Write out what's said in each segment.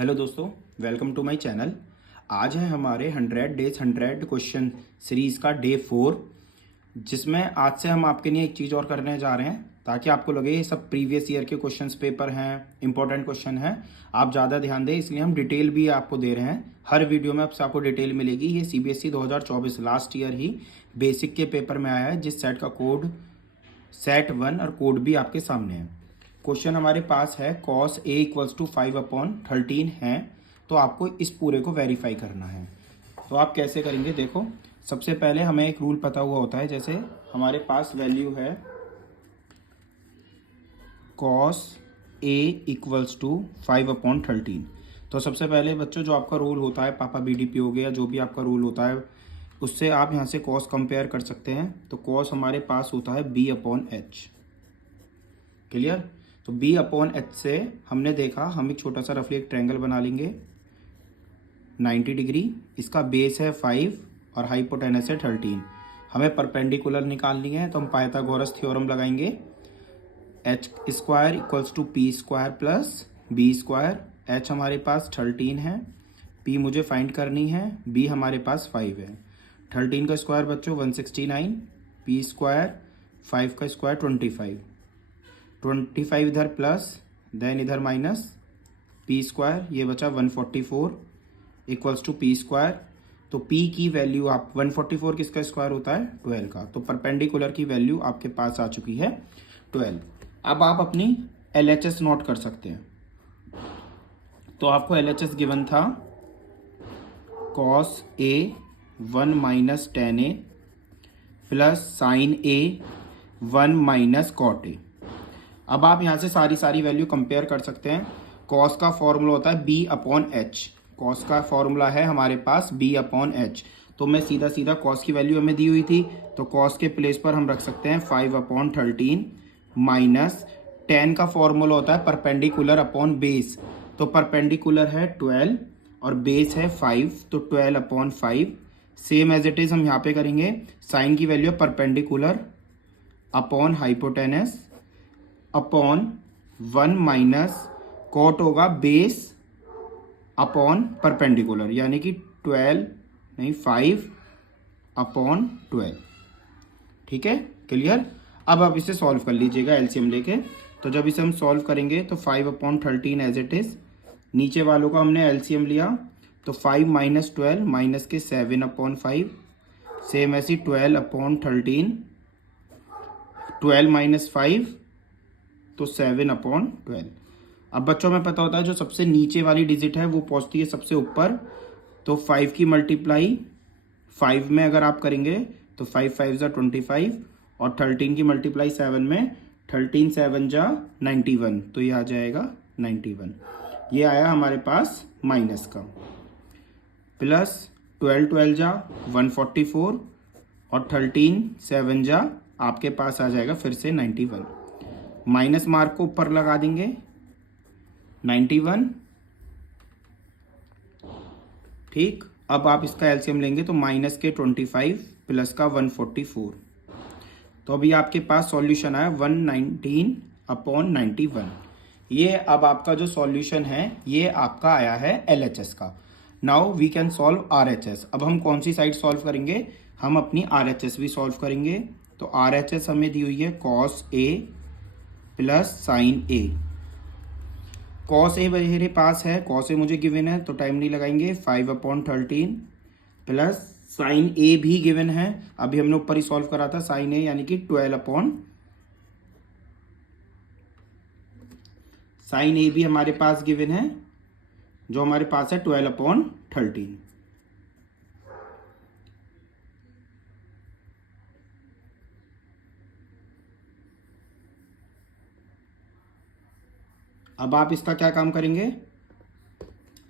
Hello दोस्तों, welcome to my channel. आज है हमारे 100 डेज 100 क्वेश्चन सीरीज़ का डे 4, जिसमें आज से हम आपके लिए एक चीज़ और करने जा रहे हैं ताकि आपको लगे ये सब प्रीवियस ईयर के क्वेश्चंस पेपर हैं, इंपॉर्टेंट क्वेश्चन हैं, आप ज़्यादा ध्यान दें। इसलिए हम डिटेल भी आपको दे रहे हैं। हर वीडियो में आपसे आपको डिटेल मिलेगी। ये CBSE 2024 लास्ट ईयर ही बेसिक के पेपर में आया है, जिस सेट का कोड सेट 1 और कोड भी आपके सामने है। क्वेश्चन हमारे पास है cos a = 5/13 है, तो आपको इस पूरे को वेरीफाई करना है। तो आप कैसे करेंगे, देखो। सबसे पहले हमें एक रूल पता हुआ होता है। जैसे हमारे पास वैल्यू है cos a = 5/13। तो सबसे पहले बच्चों, जो आपका रूल होता है, पापा BDP हो गया, जो भी आपका रूल होता है, उससे आप यहाँ से cos कंपेयर कर सकते हैं। तो cos हमारे पास होता है B/H। क्लियर। तो B/H से हमने देखा, हम एक छोटा सा रफली एक ट्रायंगल बना लेंगे 90 डिग्री। इसका बेस है 5 और हाइपोटेनस है 13। हमें परपेंडिकुलर निकालनी है, तो हम पाइथागोरस थ्योरम लगाएंगे। h² = p² plus b²। h हमारे पास 13 है, p मुझे फाइंड करनी है, b हमारे पास 5 है। 13 का स्क्वायर बच्चों 169, p², 5 का स्क्वायर 25 इधर प्लस, देन इधर माइनस, p², ये बचा 144 = p²। तो p की वैल्यू आप 144 किसका स्क्वायर होता है, 12 का। तो परपेंडिकुलर की वैल्यू आपके पास आ चुकी है 12। अब आप अपनी LHS नोट कर सकते हैं। तो आपको LHS गिवन था cos a 1 - tan a plus sin a 1 - cot a। अब आप यहाँ से सारी वैल्यू कंपेयर कर सकते हैं। cos का फॉर्मूला होता है B/H। cos का फॉर्मूला है हमारे पास B/H। तो मैं सीधा cos की वैल्यू हमें दी हुई थी, तो cos के प्लेस पर हम रख सकते हैं 5/13 माइनस tan का फॉर्मूला होता है परपेंडिकुलर अपॉन बेस। तो परपेंडिकुलर है 12 और बेस है 5, तो 12/5। सेम एज इट इज हम यहाँ पे करेंगे। साइन की value perpendicular upon hypotenuse upon 1 minus cot होगा बेस अपॉन परपेंडिकुलर, यानी कि 5/12। ठीक है, क्लियर। अब आप इसे सॉल्व कर लीजिएगा एलसीएम लेके। तो जब इसे हम सॉल्व करेंगे तो 5/13 एज इट इज, नीचे वालों का हमने एलसीएम लिया, तो 5 - 12 माइनस के 7/5, सेम ऐसी 12/13, 12 - 5 तो 7/12। अब बच्चों में पता होता है जो सबसे नीचे वाली डिजिट है वो पहुंचती है सबसे ऊपर। तो 5 की मल्टीप्लाई 5 में अगर आप करेंगे तो 5 5 = 25 और 13 की मल्टीप्लाई 7 में 13 7 = 91, तो ये आ जाएगा 91। ये आया हमारे पास माइनस का, प्लस 12 12 = 144 और 13 7 = आपके पास आ जाएगा फिर से 91। माइनस मार्क को ऊपर लगा देंगे 91। ठीक, अब आप इसका एलसीएम लेंगे तो माइनस के 25 प्लस का 144। तो अभी आपके पास सॉल्यूशन आया 119/91। ये अब आपका जो सॉल्यूशन है ये आपका आया है LHS का। Now we can solve RHS। अब हम कौन सी साइड सॉल्व करेंगे, हम अपनी RHS भी सॉल्व करेंगे। तो RHS हमें दी हुई है cos a plus sin a। cos a मेरे पास है, cos a मुझे गिवन है तो टाइम नहीं लगाएंगे, 5/13 प्लस sin a भी गिवन है, अभी हमने ऊपर ही सॉल्व करा था sin a, यानी कि 12 sin a भी हमारे पास गिवन है, जो हमारे पास है 12/13। अब आप इसका क्या काम करेंगे,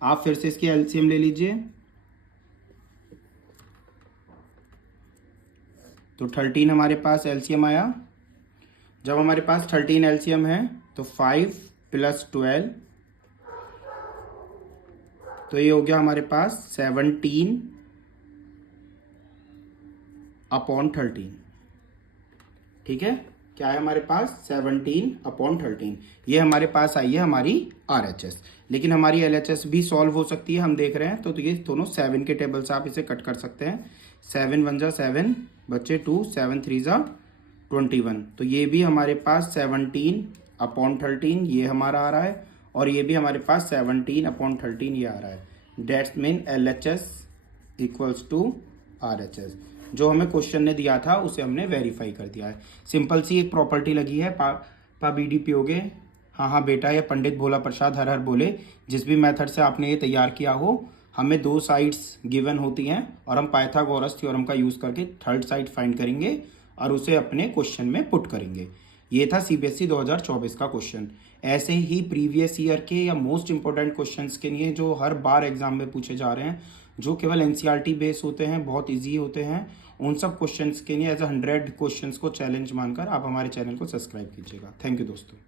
आप फिर से इसकी एलसीएम ले लीजिए। तो 13 हमारे पास एलसीएम आया। जब हमारे पास 13 एलसीएम है तो 5 + 12, तो ये हो गया हमारे पास 17/13। ठीक है, क्या है हमारे पास 17/13, ये हमारे पास आई है हमारी RHS। लेकिन हमारी LHS भी सॉल्व हो सकती है, हम देख रहे हैं। तो ये दोनों 7 के टेबल से आप इसे कट कर सकते हैं। 7 1 जा 7 बच्चे 2, 7 3 जा 21। तो ये भी हमारे पास 17/13 ये हमारा आ रहा है, और ये भी हमारे पास 17/13 ये आ रहा है। That's mean LHS equals to RHS। जो हमें क्वेश्चन ने दिया था उसे हमने वेरीफाई कर दिया है। सिंपल सी एक प्रॉपर्टी लगी है, पा BDP हो गए। हाँ हाँ बेटा, ये पंडित भोला प्रसाद हर हर बोले। जिस भी मेथड से आपने ये तैयार किया हो, हमें 2 साइड्स गिवन होती हैं और हम पाइथागोरस थ्योरम का यूज़ करके थर्ड साइड फाइंड करेंगे और उसे अपने क्वेश्चन में पुट करेंगे। ये था CBSE 2024 का क्वेश्चन। ऐसे ही प्रीवियस ईयर के या मोस्ट इंपॉर्टेंट क्वेश्चंस के लिए जो हर बार एग्जाम में पूछे जा रहे हैं, जो केवल NCERT बेस होते हैं, बहुत इजी होते हैं, उन सब क्वेश्चंस के लिए एज 100 क्वेश्चंस को चैलेंज मानकर आप हमारे चैनल को सब्सक्राइब कीजिएगा। थैंक यू दोस्तों।